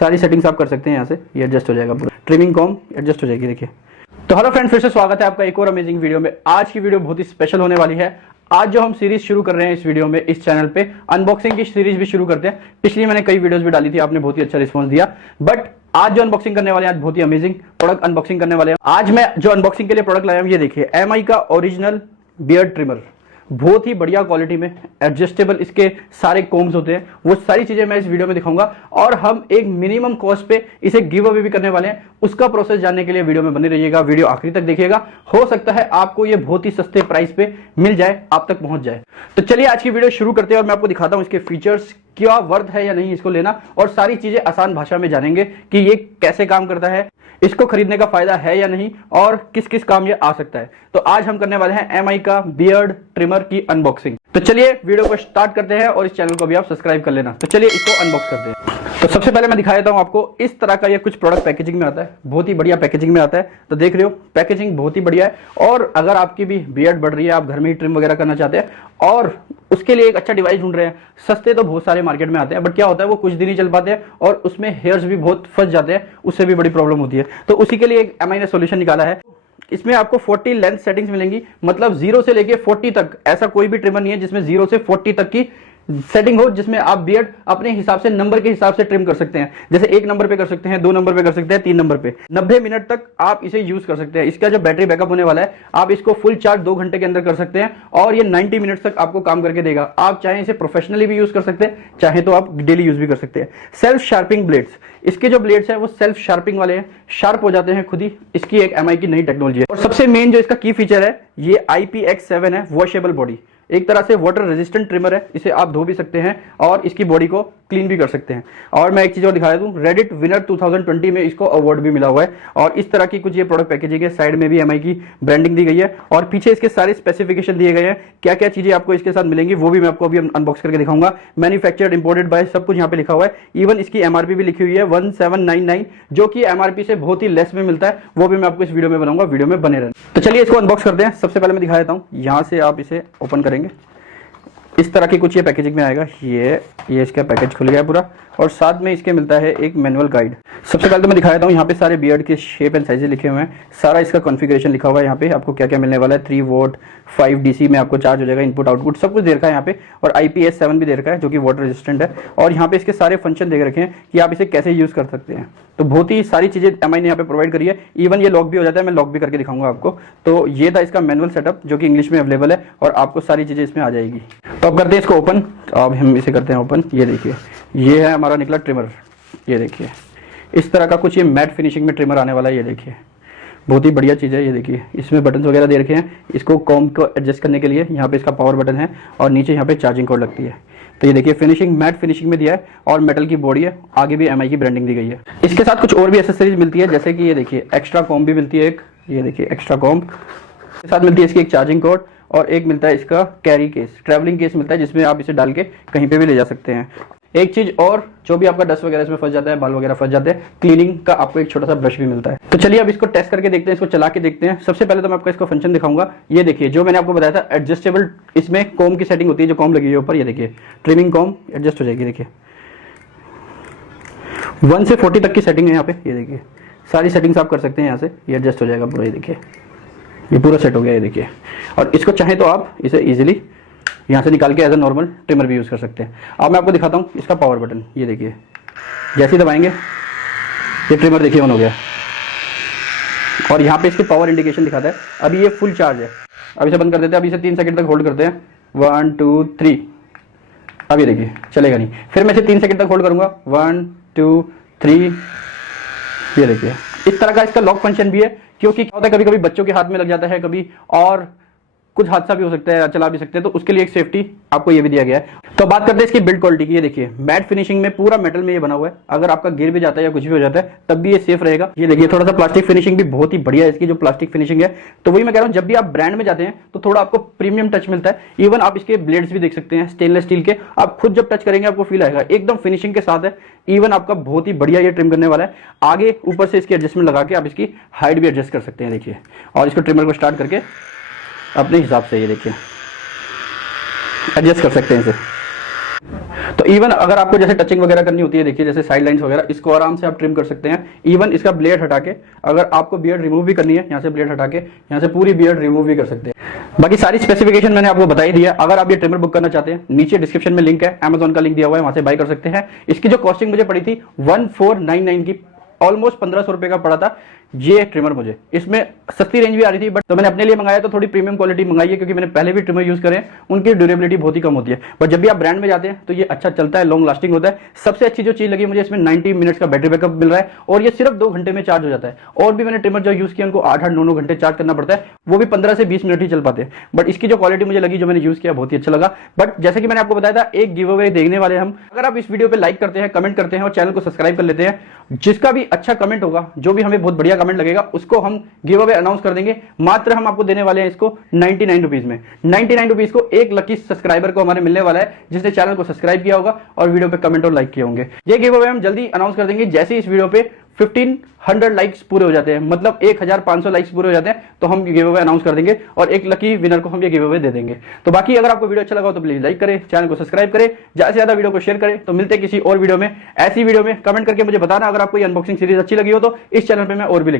सारी सेटिंग्स आप कर सकते हैं यहाँ से, ये एडजस्ट हो जाएगा पूरा, ट्रिमिंग कॉम एडजस्ट हो जाएगी। देखिए तो हेलो फ्रेंड, फिर से स्वागत है आपका एक और अमेजिंग वीडियो में। आज की वीडियो बहुत ही स्पेशल होने वाली है। आज जो हम सीरीज शुरू कर रहे हैं इस वीडियो में, इस चैनल पे अनबॉक्सिंग की सीरीज भी शुरू करते हैं। पिछली मैंने कई वीडियोस भी डाली थी, आपने बहुत ही अच्छा रिस्पांस दिया, बट आज जो अनबॉक्सिंग करने वाले हैं, आज बहुत ही अमेजिंग प्रोडक्ट अनबॉक्सिंग करने वाले हैं। आज मैं जो अनबॉक्सिंग के लिए प्रोडक्ट लाया हूं, ये देखिए एमआई का ओरिजिनल बियर्ड ट्रिमर, बहुत ही बढ़िया क्वालिटी में, एडजस्टेबल इसके सारे कोम्स होते हैं। वो सारी चीजें मैं इस वीडियो में दिखाऊंगा और हम एक मिनिमम कॉस्ट पे इसे गिव अवे भी करने वाले हैं। उसका प्रोसेस जानने के लिए वीडियो में बने रहिएगा, वीडियो आखिरी तक देखिएगा। हो सकता है आपको ये बहुत ही सस्ते प्राइस पे मिल जाए, आप तक पहुंच जाए। तो चलिए आज की वीडियो शुरू करते हैं और मैं आपको दिखाता हूं इसके फीचर्स, क्या वर्थ है या नहीं इसको लेना, और सारी चीजें आसान भाषा में जानेंगे कि ये कैसे काम करता है, इसको खरीदने का फायदा है या नहीं, और किस किस काम ये आ सकता है। तो आज हम करने वाले हैं एमआई का बियर्ड ट्रिमर की अनबॉक्सिंग। तो चलिए वीडियो को स्टार्ट करते हैं और इस चैनल को भी आप सब्सक्राइब कर लेना। तो चलिए इसको अनबॉक्स करते हैं। तो सबसे पहले मैं दिखा देता हूं आपको, इस तरह का ये कुछ प्रोडक्ट पैकेजिंग में आता है, बहुत ही बढ़िया पैकेजिंग में आता है। तो देख रहे हो पैकेजिंग बहुत ही बढ़िया है। और अगर आपकी भी बियर्ड बढ़ रही है, आप घर में ही ट्रिम वगैरह करना चाहते हैं और उसके लिए एक अच्छा डिवाइस ढूंढ रहे हैं, सस्ते तो बहुत सारे मार्केट में आते हैं, बट क्या होता है वो कुछ दिन ही चल पाते हैं और उसमें हेयर्स भी बहुत फंस जाते हैं, उससे भी बड़ी प्रॉब्लम होती है। तो उसी के लिए एक एमआई ने सॉल्यूशन निकाला है। इसमें आपको 40 लेंथ सेटिंग्स मिलेंगी, मतलब 0 से लेके 40 तक। ऐसा कोई भी ट्रिमर नहीं है जिसमें 0 से 40 तक की सेटिंग हो, जिसमें आप बियर्ड अपने हिसाब से, नंबर के हिसाब से ट्रिम कर सकते हैं। जैसे 1 नंबर पे कर सकते हैं, 2 नंबर पे कर सकते हैं, 3 नंबर पे। 90 मिनट तक आप इसे यूज कर सकते हैं। इसका जो बैटरी बैकअप होने वाला है, आप इसको फुल चार्ज 2 घंटे के अंदर कर सकते हैं और ये 90 मिनट तक आपको काम करके देगा। आप चाहे इसे प्रोफेशनली भी यूज कर सकते हैं, चाहे तो आप डेली यूज भी कर सकते हैं। सेल्फ शार्पिंग ब्लेड्स, इसके जो ब्लेड्स हैं वो सेल्फ शार्पिंग वाले हैं, शार्प हो जाते हैं खुद ही। इसकी एक एमआई की नई टेक्नोलॉजी है। और सबसे मेन जो इसका की फीचर है, ये IPX7 है, वॉशेबल बॉडी, एक तरह से वाटर रेजिस्टेंट ट्रिमर है। इसे आप धो भी सकते हैं और इसकी बॉडी को क्लीन भी कर सकते हैं। और मैं एक चीज और दिखा दूं, रेडिट विनर 2020 में इसको अवार्ड भी मिला हुआ है। और इस तरह की कुछ ये प्रोडक्ट पैकेजिंग है। साइड में भी एमआई की ब्रांडिंग दी गई है और पीछे इसके सारे स्पेसिफिकेशन दिए गए हैं, क्या क्या चीजें आपको इसके साथ मिलेंगी वो भी मैं आपको अभी अनबॉक्स करके दिखाऊंगा। मैन्युफैक्चर्ड, इंपोर्टेड बाय, सब कुछ यहाँ पे लिखा हुआ है। इवन इसकी एमआरपी भी लिखी हुई है 1799, जो कि एमआरपी से बहुत ही लेस में मिलता है। वो भी मैं आपको इस वीडियो में बनाऊंगा, वीडियो में बने रहना। तो चलिए इसको अनबॉक्स करते हैं। सबसे पहले मैं दिखा देता हूँ, यहाँ से आप इसे ओपन करेंगे, इस तरह की कुछ ये पैकेजिंग में आएगा। ये इसका पैकेज खुल गया पूरा और साथ में इसके मिलता है एक मैनुअल गाइड। सबसे पहले तो मैं दिखा देता हूँ, यहाँ पे सारे बियर्ड के शेप एंड साइजेस लिखे हुए हैं, सारा इसका कॉन्फ़िगरेशन लिखा हुआ है। यहाँ पे आपको क्या क्या मिलने वाला है, 3 वोल्ट 5 DC में आपको चार्ज हो जाएगा, इनपुट आउटपुट सब कुछ दे रखा है यहाँ पे। और IPS7 भी दे रखा है, जो कि वाटर रेजिस्टेंट है। और यहाँ पे इसके सारे फंक्शन दे रखे हैं कि आप इसे कैसे यूज कर सकते हैं। तो बहुत ही सारी चीजें एमआई ने यहाँ पे प्रोवाइड करी है। इवन ये लॉक भी हो जाता है, मैं लॉक भी करके दिखाऊंगा आपको। तो ये था इसका मैनुअल सेटअप, जो कि इंग्लिश में अवेलेबल है और आपको सारी चीजें इसमें आ जाएगी। तो अब करते हैं इसको ओपन। अब हम इसे करते हैं ओपन। ये देखिए, ये है हमारा निकला ट्रिमर। ये देखिए इस तरह का कुछ ये मैट फिनिशिंग में ट्रिमर आने वाला है। ये देखिए बहुत ही बढ़िया चीज़ है। ये देखिए इसमें बटन वगैरह दे रखे हैं, इसको कॉम को एडजस्ट करने के लिए। यहाँ पे इसका पावर बटन है और नीचे यहाँ पे चार्जिंग कॉर्ड लगती है। तो ये देखिए फिनिशिंग मैट फिनिशिंग में दिया है और मेटल की बॉडी है, आगे भी एमआई की ब्रांडिंग दी गई है। इसके साथ कुछ और भी एसेसरीज मिलती है, जैसे कि ये देखिए एक्स्ट्रा कॉम भी मिलती है एक। ये देखिए एक्स्ट्रा कॉम के साथ मिलती है इसकी एक चार्जिंग कॉर्ड और एक मिलता है इसका कैरी केस, ट्रैवलिंग केस मिलता है, जिसमें आप इसे डाल के कहीं पे भी ले जा सकते हैं। एक चीज और, जो भी आपका डस्ट वगैरह इसमें फंस जाता है, बाल वगैरह फंस जाते हैं, क्लीनिंग का आपको एक छोटा सा ब्रश भी मिलता है। तो चलिए अब इसको टेस्ट करके देखते हैं, इसको चला के देखते हैं। सबसे पहले तो मैं आपको इसका फंक्शन दिखाऊंगा। ये देखिए जो मैंने आपको बताया था एडजस्टेबल, इसमें कॉम की सेटिंग होती है, जो कॉम लगी है ऊपर। ये देखिए ट्रिमिंग कॉम एडजस्ट हो जाएगी। देखिए 1 से 40 तक की सेटिंग है यहाँ पे। ये देखिए सारी सेटिंग्स आप कर सकते हैं यहाँ से, ये एडजस्ट हो जाएगा पूरा। ये देखिए ये पूरा सेट हो गया। ये देखिए, और इसको चाहे तो आप इसे इजीली यहाँ से निकाल के एज ए नॉर्मल ट्रिमर भी यूज कर सकते हैं। अब मैं आपको दिखाता हूँ इसका पावर बटन। ये देखिए जैसे ही दबाएंगे ये ट्रिमर देखिए ऑन हो गया और यहाँ पे इसकी पावर इंडिकेशन दिखाता है। अभी ये फुल चार्ज है। अब इसे बंद कर देते हैं। अब इसे 3 सेकंड तक होल्ड करते हैं, 1 2 3। अब ये देखिए चलेगा नहीं, फिर मैं इसे 3 सेकंड तक होल्ड करूंगा, 1 2 3। ये देखिए इस तरह का इसका लॉक फंक्शन भी है, क्योंकि क्या होता है कभी कभी बच्चों के हाथ में लग जाता है, कभी और कुछ हादसा भी हो सकता है, चला भी सकते हैं, तो उसके लिए एक सेफ्टी आपको ये भी दिया गया है। तो बात करते हैं इसकी बिल्ड क्वालिटी की। ये देखिए मैट फिनिशिंग में, पूरा मेटल में ये बना हुआ है। अगर आपका गिर भी जाता है या कुछ भी हो जाता है तब भी ये सेफ रहेगा। ये देखिए थोड़ा सा प्लास्टिक फिनिशिंग भी बहुत ही बढ़िया है इसकी, जो प्लास्टिक फिनिशिंग है। तो वही मैं कह रहा हूँ, जब भी आप ब्रांड में जाते हैं तो थोड़ा आपको प्रीमियम टच मिलता है। इवन आप इसके ब्लेड्स भी देख सकते हैं, स्टेनलेस स्टील के। आप खुद जब टच करेंगे आपको फील आएगा, एकदम फिनिशिंग के साथ है। इवन आपका बहुत ही बढ़िया ये ट्रिम करने वाला है। आगे ऊपर से इसकी एडजस्टमेंट लगा के आप इसकी हाइट भी एडजस्ट कर सकते हैं। देखिए, और इसको ट्रिमर को स्टार्ट करके अपने हिसाब से ये देखिए एडजस्ट कर सकते हैं इसे। तो इवन अगर आपको जैसे टचिंग वगैरह करनी होती है, देखिए जैसे साइड लाइंस वगैरह, इसको आराम से आप ट्रिम कर सकते हैं। इवन इसका ब्लेड हटा के अगर आपको बियर्ड रिमूव भी करनी है, यहाँ से ब्लेड हटा के यहाँ से पूरी बियर्ड रिमूव भी कर सकते हैं। बाकी सारी स्पेसिफिकेशन मैंने आपको बताई दी है। अगर आप ये ट्रिमर बुक करना चाहते हैं, नीचे डिस्क्रिप्शन में लिंक है, Amazon का लिंक दिया हुआ है, वहां से बाय कर सकते हैं। इसकी जो कॉस्टिंग मुझे पड़ी थी 1499 की, ऑलमोस्ट 1500 रुपए का पड़ा था ये ट्रिमर मुझे। इसमें सस्ती रेंज भी आ रही थी, बट तो मैंने अपने लिए मंगाया तो थोड़ी प्रीमियम क्वालिटी मंगाई है, क्योंकि मैंने पहले भी ट्रिमर यूज करे हैं, उनकी ड्यूरेबिलिटी बहुत ही कम होती है। बट जब भी आप ब्रांड में जाते हैं तो ये अच्छा चलता है, लॉन्ग लास्टिंग होता है। सबसे अच्छी जो चीज लगी मुझे इसमें 90 मिनट्स का बैटरी बैकअप मिल रहा है, और ये सिर्फ 2 घंटे में चार्ज हो जाता है। और भी मैंने ट्रिमर जो यूज किया उनको 8-8, 9-9 घंटे चार्ज करना पड़ता है, वो भी 15 से 20 मिनट ही चल पाते हैं। बट इसकी जो क्वालिटी मुझे लगी, जो मैंने यूज किया, बहुत ही अच्छा लगा। बट जैसे कि मैंने आपको बताया था, एक गिव अवे देखने वाले हम। अगर आप इस वीडियो पे लाइक करते हैं, कमेंट करते हैं और चैनल को सब्सक्राइब कर लेते हैं, जिसका भी अच्छा कमेंट होगा, जो भी हमें बहुत बढ़िया कमेंट लगेगा, उसको हम गिव अवे अनाउंस कर देंगे। मात्र हम आपको देने वाले हैं इसको 99 रुपीज में। 99 रुपीज को एक लकी सब्सक्राइबर को हमारे मिलने वाला है, जिसने चैनल को सब्सक्राइब किया होगा और वीडियो पे कमेंट और लाइक किए होंगे। ये गिव अवे हम जल्दी अनाउंस कर देंगे, जैसे इस वीडियो पे 1500 लाइक्स पूरे हो जाते हैं, मतलब 1500 लाइक्स पूरे हो जाते हैं, तो हम गिव अवे अनाउंस कर देंगे और एक लकी विनर को हम ये गिव अवे दे देंगे। तो बाकी अगर आपको वीडियो अच्छा लगा तो प्लीज लाइक करें, चैनल को सब्सक्राइब करें, ज्यादा से ज्यादा वीडियो को शेयर करें। तो मिलते हैं किसी और वीडियो में। ऐसी वीडियो में कमेंट करके मुझे बताना अगर आपको ये अनबॉक्सिंग सीरीज अच्छी लगी हो, तो इस चैनल पर मैं और भी लेके